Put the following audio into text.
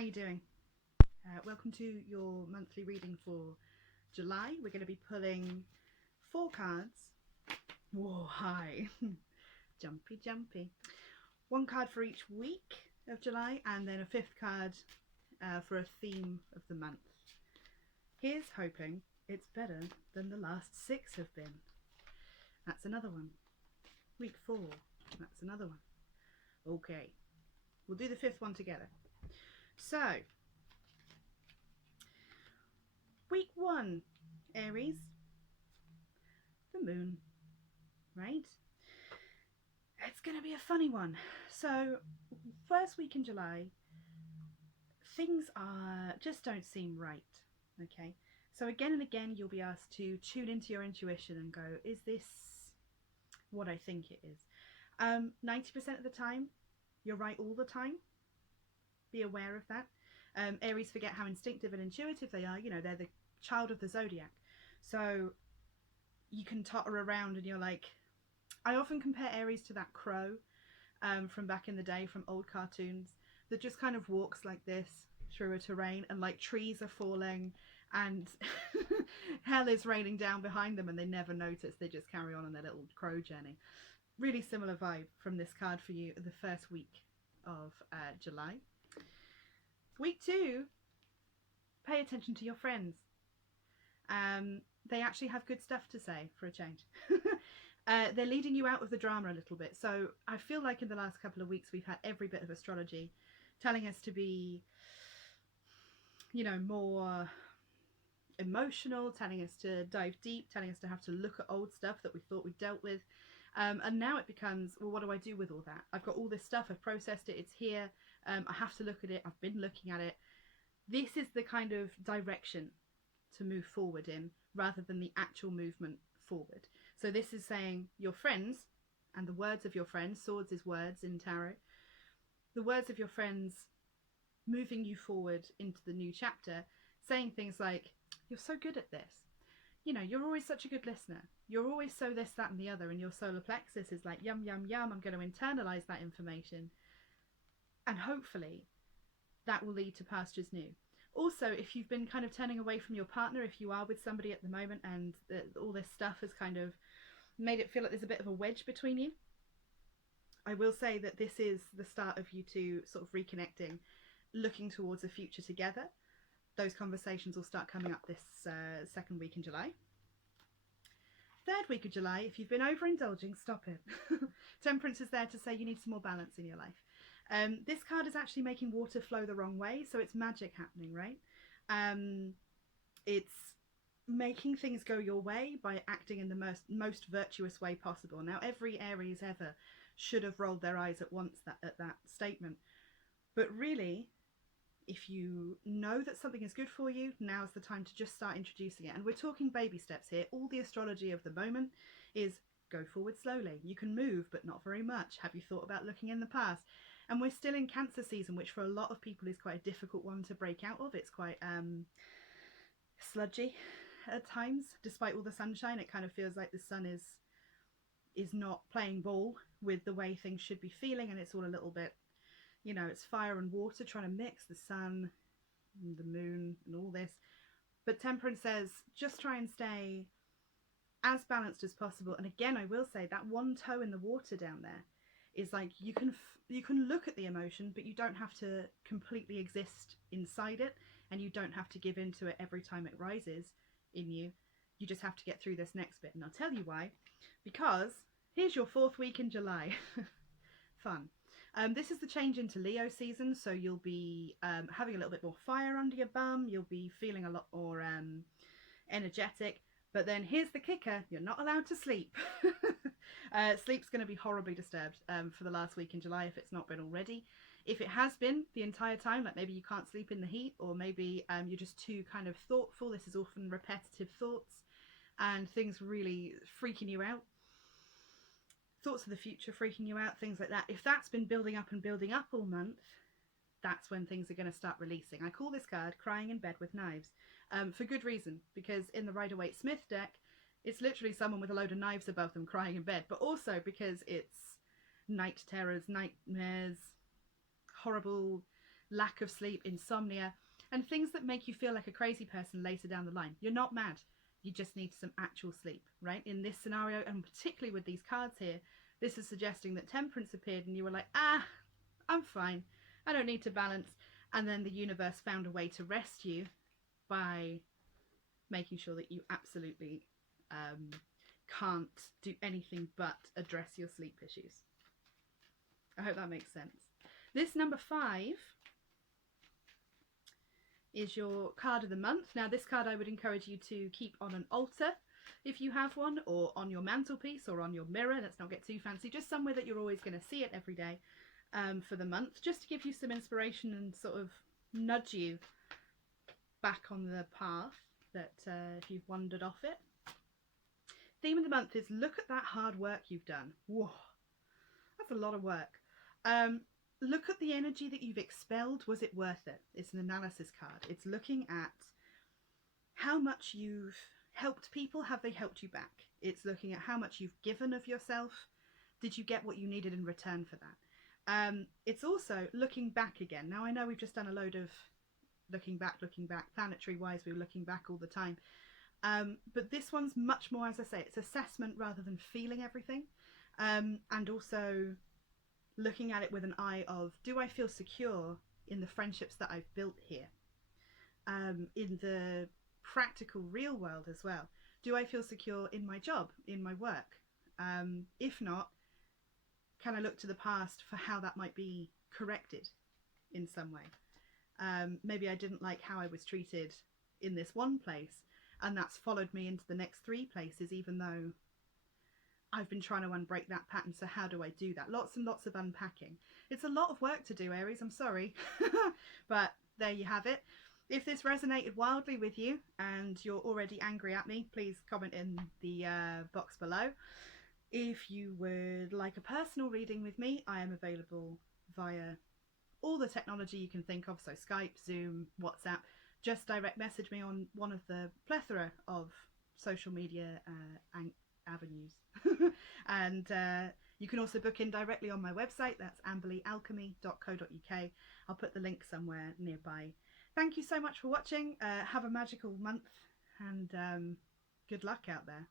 how you doing? Welcome to your monthly reading for July. We're going to be pulling 4 cards. Whoa, hi. Jumpy, jumpy. 1 card for each week of July, and then a 5th card for a theme of the month. Here's hoping it's better than the last 6 have been. That's another one. Week 4. That's another one. Okay. We'll do the 5th one together. So, week 1, Aries, the moon, right? It's going to be a funny one. So, first week in July, things just don't seem right, okay? So again and again, you'll be asked to tune into your intuition and go, is this what I think it is? 90% of the time, you're right all the time. Be aware of that. Aries forget how instinctive and intuitive they are. You know, they're the child of the zodiac. So you can totter around and you're like, I often compare Aries to that crow from back in the day, from old cartoons, that just kind of walks like this through a terrain, and like trees are falling and hell is raining down behind them and they never notice. They just carry on their little crow journey. Really similar vibe from this card for you the first week of July. Week 2, pay attention to your friends. They actually have good stuff to say for a change. They're leading you out of the drama a little bit. So I feel like in the last couple of weeks we've had every bit of astrology telling us to be, you know, more emotional, telling us to dive deep, telling us to have to look at old stuff that we thought we dealt with. And now it becomes, well, what do I do with all that? I've got all this stuff, I've processed it, it's here, I have to look at it, I've been looking at it. This is the kind of direction to move forward in, rather than the actual movement forward. So this is saying your friends, and the words of your friends, swords is words in tarot, the words of your friends moving you forward into the new chapter, saying things like, you're so good at this. You know, you're always such a good listener. You're always so this, that, and the other. And your solar plexus is like, yum, yum, yum. I'm going to internalize that information. And hopefully that will lead to pastures new. Also, if you've been kind of turning away from your partner, if you are with somebody at the moment and all this stuff has kind of made it feel like there's a bit of a wedge between you, I will say that this is the start of you two sort of reconnecting, looking towards a future together. Those conversations will start coming up this second week in July. Third week of July, if you've been overindulging, stop it. Temperance is there to say you need some more balance in your life. This card is actually making water flow the wrong way, so it's magic happening, right? It's making things go your way by acting in the most virtuous way possible. Now, every Aries ever should have rolled their eyes at once at that statement. But really, if you know that something is good for you, now's the time to just start introducing it. And we're talking baby steps here. All the astrology of the moment is go forward slowly. You can move, but not very much. Have you thought about looking in the past? And we're still in Cancer season, which for a lot of people is quite a difficult one to break out of. It's quite sludgy at times. Despite all the sunshine, it kind of feels like the sun is not playing ball with the way things should be feeling, and it's all a little bit, you know, it's fire and water trying to mix, the sun and the moon and all this. But Temperance says just try and stay as balanced as possible. And again, I will say that one toe in the water down there is like, you can look at the emotion, but you don't have to completely exist inside it, and you don't have to give into it every time it rises in you. You just have to get through this next bit, and I'll tell you why. Because here's your 4th week in July. Fun. This is the change into Leo season, so you'll be having a little bit more fire under your bum. You'll be feeling a lot more energetic. But then here's the kicker, you're not allowed to sleep. Sleep's going to be horribly disturbed for the last week in July if it's not been already. If it has been the entire time, like maybe you can't sleep in the heat, or maybe you're just too kind of thoughtful. This is often repetitive thoughts and things really freaking you out. Thoughts of the future freaking you out, things like that. If that's been building up and building up all month, that's when things are going to start releasing. I call this card Crying in Bed with Knives, for good reason, because in the Rider-Waite-Smith deck, it's literally someone with a load of knives above them crying in bed, but also because it's night terrors, nightmares, horrible lack of sleep, insomnia, and things that make you feel like a crazy person later down the line. You're not mad. You just need some actual sleep, right? In this scenario, and particularly with these cards here, this is suggesting that temperance appeared and you were like, I'm fine. I don't need to balance. And then the universe found a way to rest you by making sure that you absolutely can't do anything but address your sleep issues. I hope that makes sense. This number 5 is your card of the month. Now this card I would encourage you to keep on an altar if you have one, or on your mantelpiece, or on your mirror. Let's not get too fancy, just somewhere that you're always going to see it every day for the month, just to give you some inspiration and sort of nudge you back on the path that if you've wandered off it. Theme of the month is look at that hard work you've done. Whoa, that's a lot of work. Look at the energy that you've expelled. Was it worth it? It's an analysis card. It's looking at how much you've helped people. Have they helped you back? It's looking at how much you've given of yourself. Did you get what you needed in return for that? It's also looking back again. Now I know we've just done a load of looking back. Planetary wise, we're looking back all the time. But this one's much more, as I say, it's assessment rather than feeling everything. And also looking at it with an eye of, do I feel secure in the friendships that I've built here? In the practical real world as well. Do I feel secure in my job, in my work? If not, can I look to the past for how that might be corrected in some way? Maybe I didn't like how I was treated in this one place, and that's followed me into the next 3 places, even though I've been trying to unbreak that pattern. So how do I do that? Lots and lots of unpacking. It's a lot of work to do, Aries, I'm sorry. But there you have it. If this resonated wildly with you and you're already angry at me, please comment in the box below. If you would like a personal reading with me, I am available via all the technology you can think of. So Skype, Zoom, WhatsApp. Just direct message me on one of the plethora of social media avenues. And you can also book in directly on my website. That's amberleyalchemy.co.uk. I'll put the link somewhere nearby. Thank you so much for watching. Have a magical month, and good luck out there.